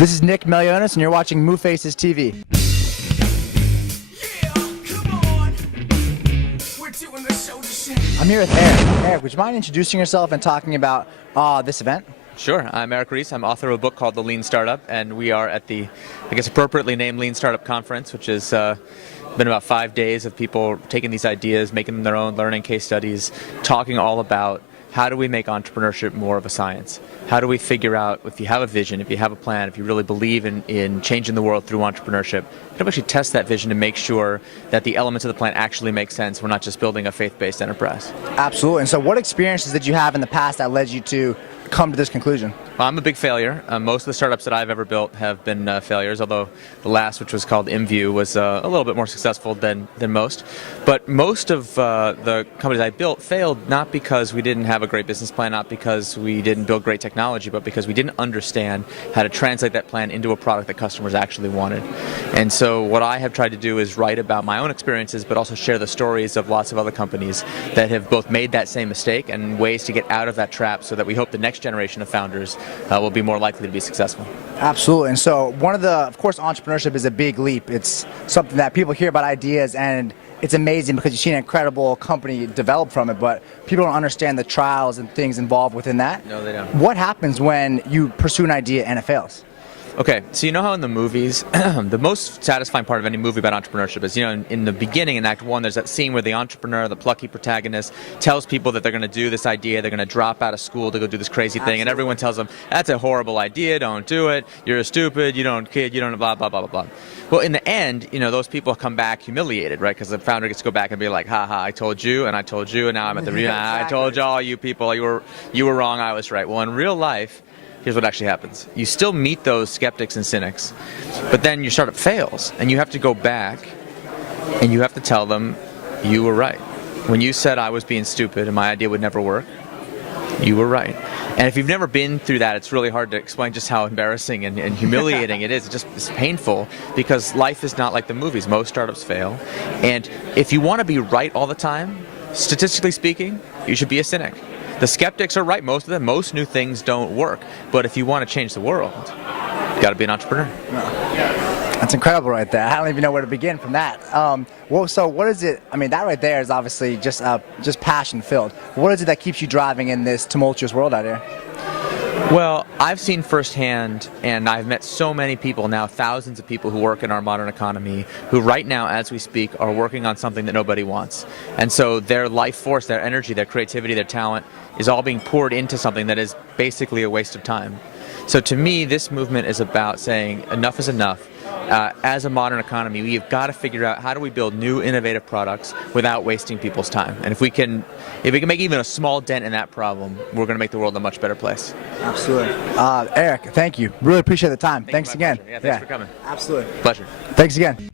This is Nick Melionis, and you're watching Moo Faces TV. Yeah, come on. We're doing the show to shit. I'm here with Erik. Erik, would you mind introducing yourself and talking about this event? Sure. I'm Erik Ries. I'm author of a book called The Lean Startup, and we are at the, I guess, appropriately named Lean Startup Conference, which has been about 5 days of people taking these ideas, making them their own, learning case studies, talking all about how do we make entrepreneurship more of a science? How do we figure out, if you have a vision, if you have a plan, if you really believe in changing the world through entrepreneurship, how do we actually test that vision to make sure that the elements of the plan actually make sense? We're not just building a faith-based enterprise. Absolutely. And so what experiences did you have in the past that led you to come to this conclusion? Well, I'm a big failure. Most of the startups that I've ever built have been failures, although the last, which was called IMVU, was a little bit more successful than most. But most of the companies I built failed not because we didn't have a great business plan, not because we didn't build great technology, but because we didn't understand how to translate that plan into a product that customers actually wanted. And so what I have tried to do is write about my own experiences, but also share the stories of lots of other companies that have both made that same mistake and ways to get out of that trap so that we hope the next generation of founders will be more likely to be successful. Absolutely. And so of course, entrepreneurship is a big leap. It's something that people hear about ideas and it's amazing because you see an incredible company develop from it, but people don't understand the trials and things involved within that. No, they don't. What happens when you pursue an idea and it fails? Okay, so you know how in the movies, the most satisfying part of any movie about entrepreneurship is, in the beginning, in Act 1, there's that scene where the entrepreneur, the plucky protagonist, tells people that they're going to do this idea, they're going to drop out of school to go do this crazy thing, and everyone tells them, that's a horrible idea, don't do it, you're stupid, you don't kid, you don't blah, blah, blah, blah, blah. Well, in the end, those people come back humiliated, right? Because the founder gets to go back and be like, ha ha, I told you, and now I'm at the real, I told you all, you people, you were wrong, I was right. Well, in real life, here's what actually happens. You still meet those skeptics and cynics, but then your startup fails, and you have to go back, and you have to tell them, you were right. When you said I was being stupid and my idea would never work, you were right. And if you've never been through that, it's really hard to explain just how embarrassing and humiliating it is. It's painful because life is not like the movies. Most startups fail. And if you want to be right all the time, statistically speaking, you should be a cynic. The skeptics are right, most of them. Most new things don't work. But if you want to change the world, you got to be an entrepreneur. That's incredible right there. I don't even know where to begin from that. So what is it? I mean, that right there is obviously just passion filled. What is it that keeps you driving in this tumultuous world out here? Well, I've seen firsthand, and I've met so many people now, thousands of people who work in our modern economy, who right now, as we speak, are working on something that nobody wants. And so their life force, their energy, their creativity, their talent is all being poured into something that is basically a waste of time. So to me, this movement is about saying enough is enough. As a modern economy, we've got to figure out how do we build new, innovative products without wasting people's time. And if we can make even a small dent in that problem, we're going to make the world a much better place. Absolutely. Erik, thank you. Really appreciate the time. Thanks again. Pleasure. Yeah, thanks for coming. Absolutely. Pleasure. Thanks again.